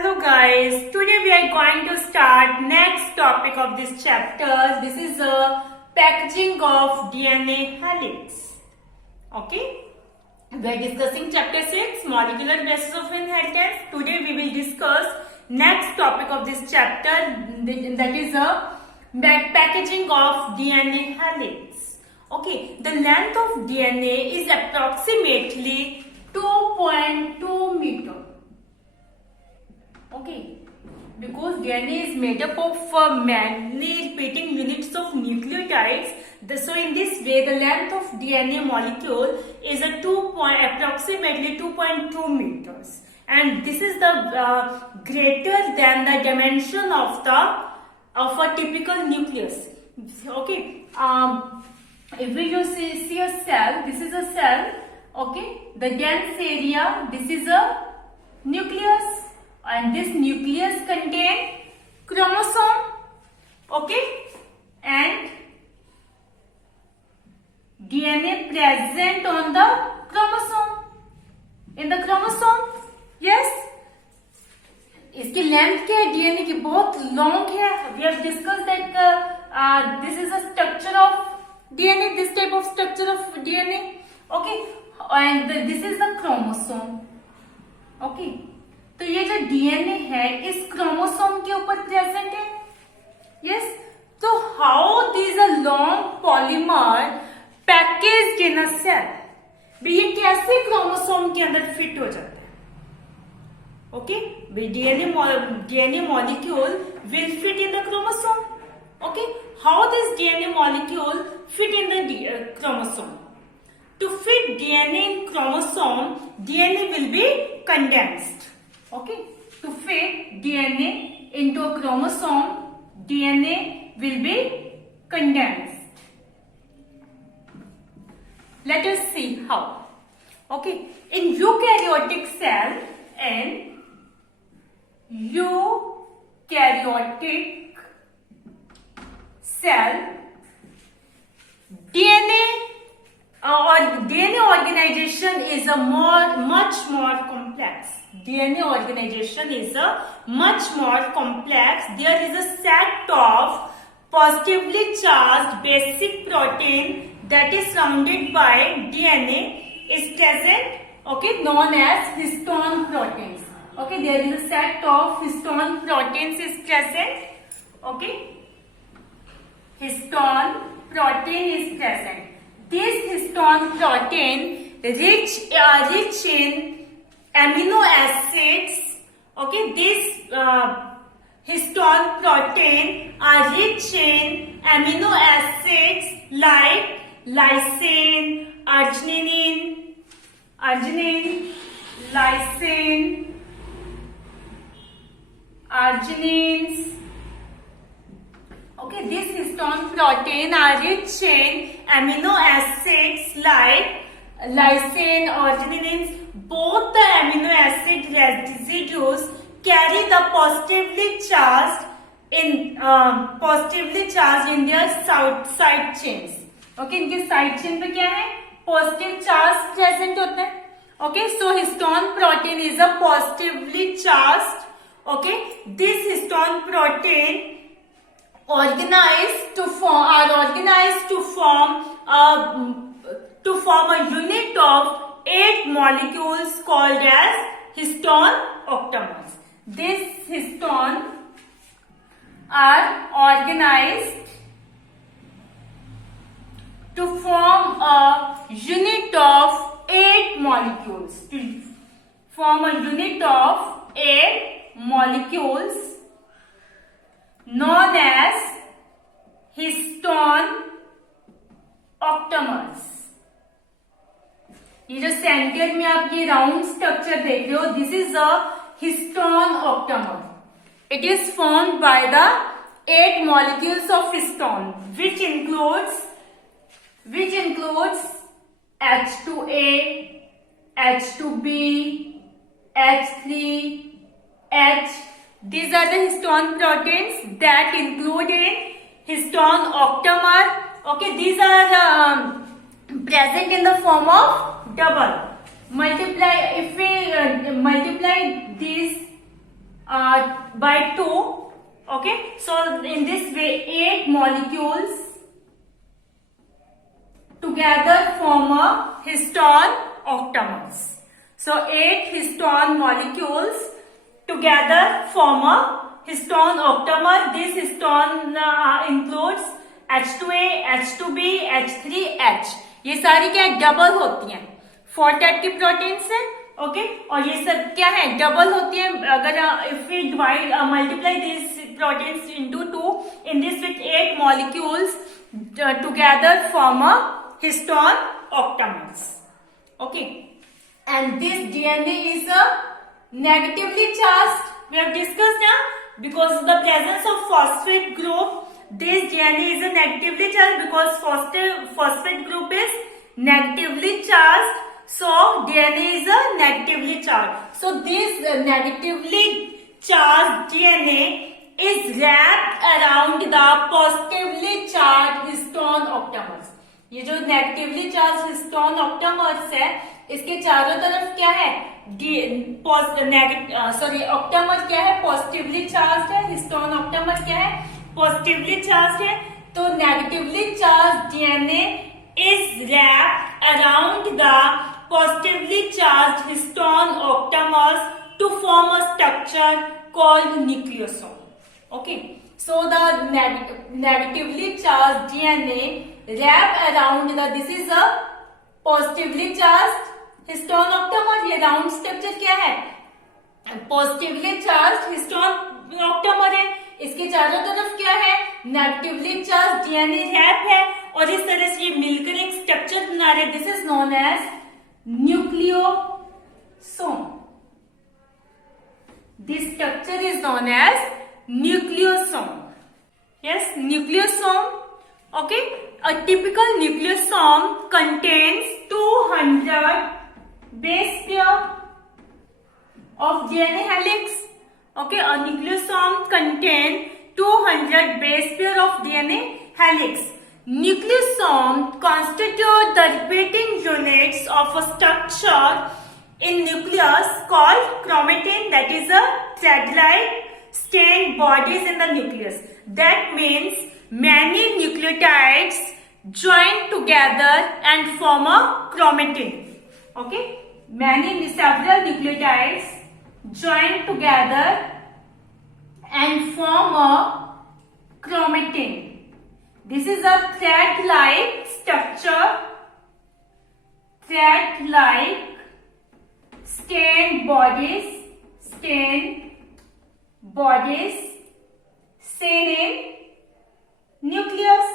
Hello guys, today we are going to start next topic of this chapter. This is the packaging of DNA helix. Okay, we are discussing chapter 6 molecular basis of inheritance. Today we will discuss next topic of this chapter, that is the packaging of DNA helix. Okay, the length of DNA is approximately 2.2 meter. Okay, because DNA is made up of many repeating units of nucleotides. So in this way, the length of DNA molecule is approximately 2.2 meters, and this is the greater than the dimension of a typical nucleus. Okay, if we see a cell, this is a cell. Okay, the dense area, this is a nucleus. And this nucleus contains chromosome, okay, and DNA present on the chromosome, in the chromosome, yes. इसकी length क्या है DNA की? बहुत long है. We have discussed that this is a structure of DNA, this type of structure of DNA, okay, and this is the chromosome, okay. तो ये जो DNA है इस क्रोमोसोम के ऊपर प्रेजेंट है, यस. तो how this a long polymer packaged in a cell, ये कैसे क्रोमोसोम के अंदर फिट हो जाता है? Okay, DNA molecule will fit in the chromosome. Okay, how this DNA molecule fit in the chromosome? To fit DNA in chromosome, DNA will be condensed. Okay, to fit DNA into a chromosome, DNA will be condensed. Let us see how. Okay, in eukaryotic cell, DNA organization is much more complex. DNA organization is much more complex. There is a set of positively charged basic protein that is surrounded by DNA is present. Okay, known as histone proteins. Okay, there is a set of histone proteins is present. Okay, histone protein is present. This histone protein rich in amino acids. Okay, this histone protein are rich in amino acids like lysine, arginine, lysine, arginines. Okay, this histone protein are rich in amino acids like lysine, arginines. Both the amino acid residues carry the positively charged in their side chains. Okay, इनके side chain पे क्या है? Positive charge present होता है. Okay, so histone protein is a positively charged. Okay, this histone protein organized to form a unit of 8 molecules called as histone octamers. These histone are organized to form a unit of 8 molecules. To form a unit of 8 molecules known as histone octamers. ये जो centre में आप ये round structure देख रहे हो, this is a histone octamer. It is formed by the 8 molecules of histone, which includes H2A, H2B, H3, H. These are the histone proteins that include in histone octamer. Okay, these are present in the form of double. If we multiply these by 2. Okay, so in this way 8 molecules together form a histone octamers. So 8 histone molecules together form a histone octamer. This histone includes H2A, H2B, H3H. ये सारी क्या है, double होती हैं, 4 type की protein है. Okay, और ये सब क्या है, डबल होती है. अगर if we divide multiply this proteins into 2, in this with 8 molecules together form a histone octamers. Okay, and this DNA is a negatively charged. We have discussed now, because of the presence of phosphate group, this DNA is a negatively charged, because phosphate group is negatively charged. So DNA is a negatively charged. So this negatively charged DNA is wrapped around the positively charged histone octamers. ये जो negatively charge histone ऑक्टामर्स है, इसके चारों तरफ क्या है, octamer क्या है, पॉजिटिवली चार्ज है. हिस्टोन ऑक्टामर क्या है, पॉजिटिवली चार्ज है. तो negatively charge DNA is wrapped around the positively charge histone octamers to form a structure called nucleosome. Okay, so the negatively charged DNA wrap around this is a positively charged histone octamer. ये round structure क्या है, positively charge histone octamer है. इसके चारों तरफ क्या है, negatively charge DNA rap है, और इस तरह से ये मिलकर एक स्ट्रक्चर बना रहे. This is known as nucleosome. This structure is known as nucleosome. Yes, nucleosome. Okay, a typical nucleosome contains 200 base pair of DNA helix. Okay, a nucleosome contains 200 base pair of DNA helix. Nucleosome constitute the repeating units of a structure in nucleus called chromatin, that is a thread-like stained bodies in the nucleus. That means many nucleotides join together and form a chromatin. Okay, several nucleotides join together and form a chromatin. This is a thread-like structure, thread-like stained bodies seen in nucleus.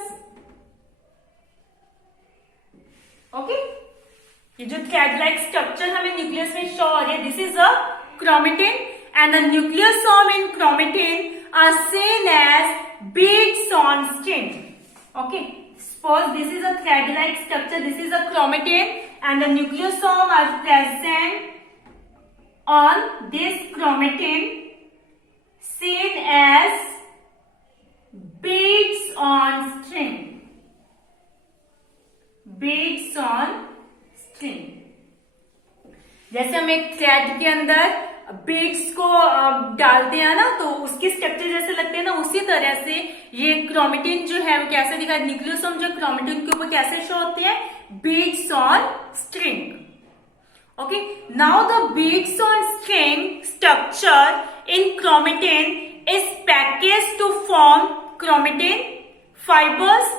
Okay, ये जो thread like structure हमें nucleus में show हो रही है, this is a chromatin, and the nucleosome in chromatin are seen as beads on string. Okay, suppose this is a thread like structure, this is a chromatin, and the nucleosome are present on this chromatin, seen as beads on string. Beads on string. जैसे हम एक thread के अंदर beads को डालते हैं ना, तो उसके स्ट्रक्चर जैसे लगते हैं ना, उसी तरह से ये क्रोमेटिन जो है वो कैसे दिखा, न्यूक्लियोसोम जो क्रोमेटिन के ऊपर कैसे शो होते हैं, beads on string. Okay, now the beads on string structure in chromatin is packaged to form chromatin fibers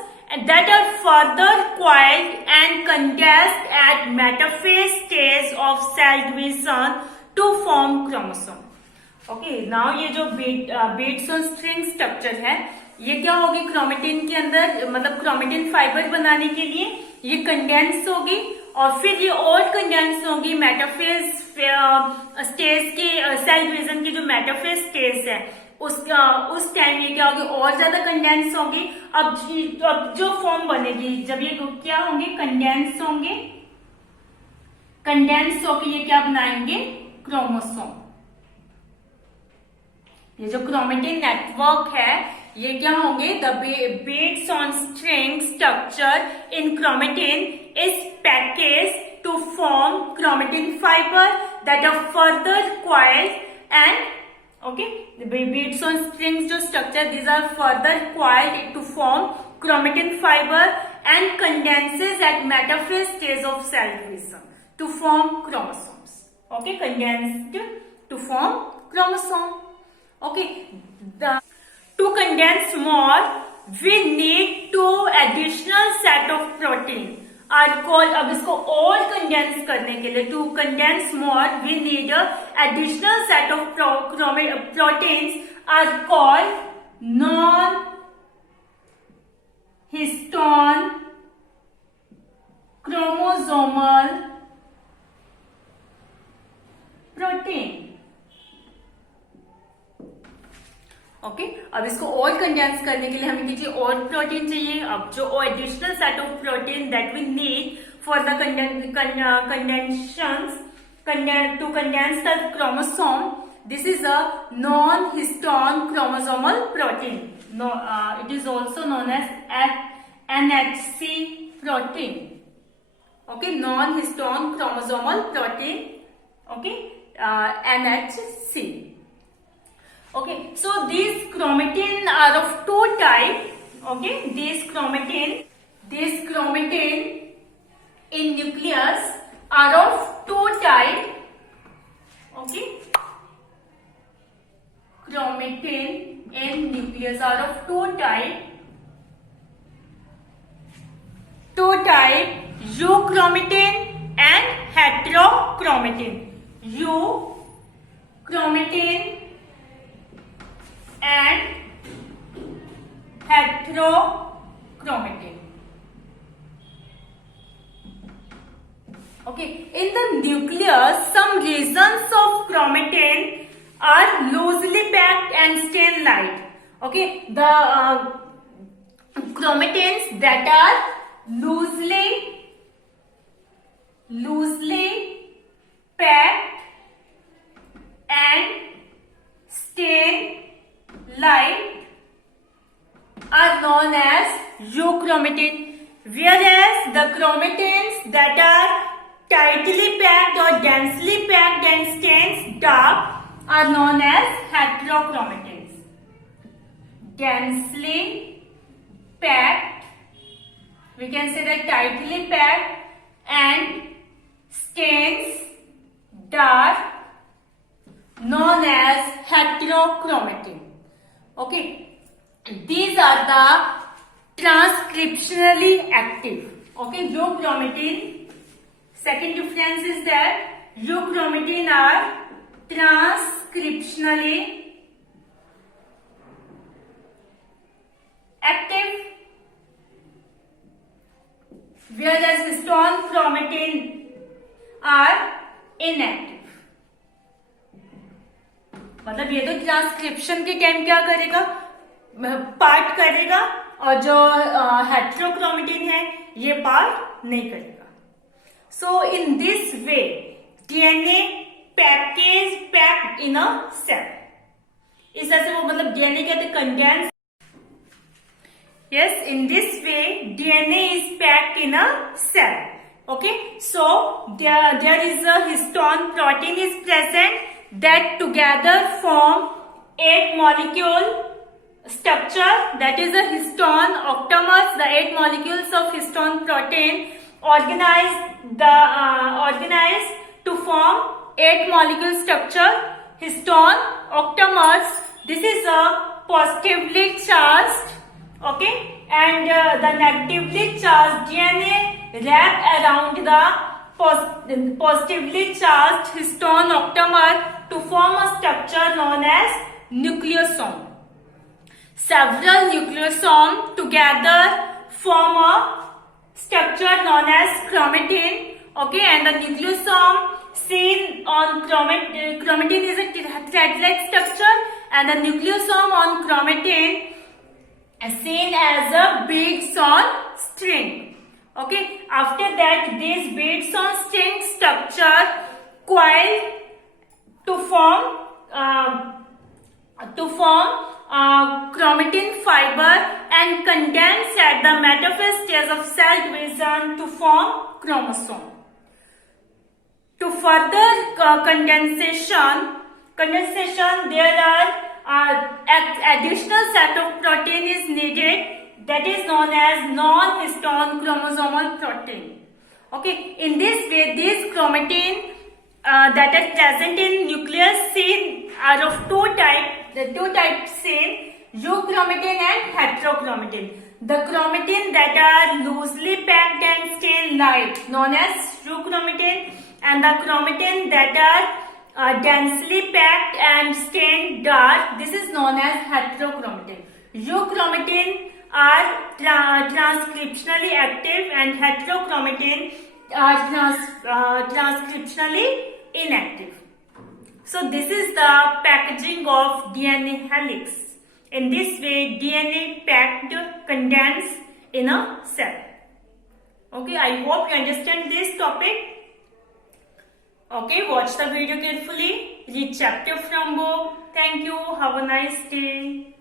that are further coiled and condensed at metaphase stage of cell division to form chromosome. Okay, now ये जो beads on string structure है, ये क्या होगी, chromatin के अंदर, मतलब chromatin fibre बनाने के लिए ये कंडेंस होगी, और फिर ये और कंडेंस होगी मेटाफेज स्टेज के, सेल डिवीजन की जो मेटाफेज स्टेज है उस टाइम ये क्या होगी, और ज्यादा कंडेंस होगी. अब जो फॉर्म बनेगी, जब ये क्या होंगे, कंडेंस होंगे, कंडेंस होकर ये क्या बनाएंगे, क्रोमोसोम. ये जो क्रोमेटिन नेटवर्क है, ये क्या होंगे, the beads on string structure in chromatin is packaged to form chromatin fiber that are further coiled and Okay, the beads on strings जो structure, these are further coiled to form chromatin fiber and condenses at metaphase stage of cell division to form chromosomes. Okay, condensed to form chromosome. Okay, to condense more, we need two additional set of protein are called. अब इसको और condense करने के लिए, to condense more, we need a additional set of proteins are called non-histone chromosomal protein. Okay, अब इसको और condense करने के लिए हमें कीजिए और प्रोटीन चाहिए. अब जो additional set of protein that we need for the to condense the chromosome, this is a non histone chromosomal protein. It is also known as NHC protein. Okay, non histone chromosomal protein. Okay, NHC. Okay, so these chromatin are of two type. Okay, these chromatin in nucleus are of two type. Okay, chromatin in nucleus are of two type. Euchromatin and heterochromatin. Euchromatin and heterochromatin. Okay, in the nucleus, some regions of chromatin are loosely packed and stain light. Okay, the chromatins that are loosely packed and stain light are known as euchromatin, whereas the chromatins that are tightly packed or densely packed and stains dark are known as heterochromatins. Densely packed, we can say that tightly packed and stains dark, known as heterochromatin. Okay, these are the transcriptionally active. Okay, euchromatin, second difference is that euchromatin are transcriptionally active, whereas histone chromatin are inactive. मतलब ये तो transcription के time क्या करेगा, part करेगा, और जो हेटेरोक्रोमेटिन है ये पार्ट नहीं करेगा. So in this way DNA package packed in a cell. इस तरह से वो मतलब डीएनए कहते condense. Yes, in this way DNA is packed in a cell. Okay, so there is a histone protein is present that together form 8 molecule structure, that is a histone octamers. The 8 molecules of histone protein organized to form 8 molecule structure, histone octamers. This is a positively charged, okay, and the negatively charged DNA wrap around the positively charged histone octamer to form a structure known as nucleosome. Several nucleosomes together form a structure known as chromatin. Okay, and the nucleosome seen on chromatin is a thread-like structure, and the nucleosome on chromatin is seen as a beads on string. Okay, after that these beads on string structure coil to form chromatin fiber and condense at the metaphase stage of cell division to form chromosome. To further condensation, condensation, there are additional set of protein is needed, that is known as non-histone chromosomal protein. Okay, in this way, these chromatin that are present in nucleus seen are of two types. The two types seen, euchromatin and heterochromatin. The chromatin that are loosely packed and stain light, known as euchromatin, and the chromatin that are densely packed and stained dark, this is known as heterochromatin. Euchromatin are transcriptionally active and heterochromatin are transcriptionally inactive. So this is the packaging of DNA helix. In this way, DNA packed, condensed in a cell. Okay, I hope you understand this topic. Okay, watch the video carefully. Read chapter from book. Thank you. Have a nice day.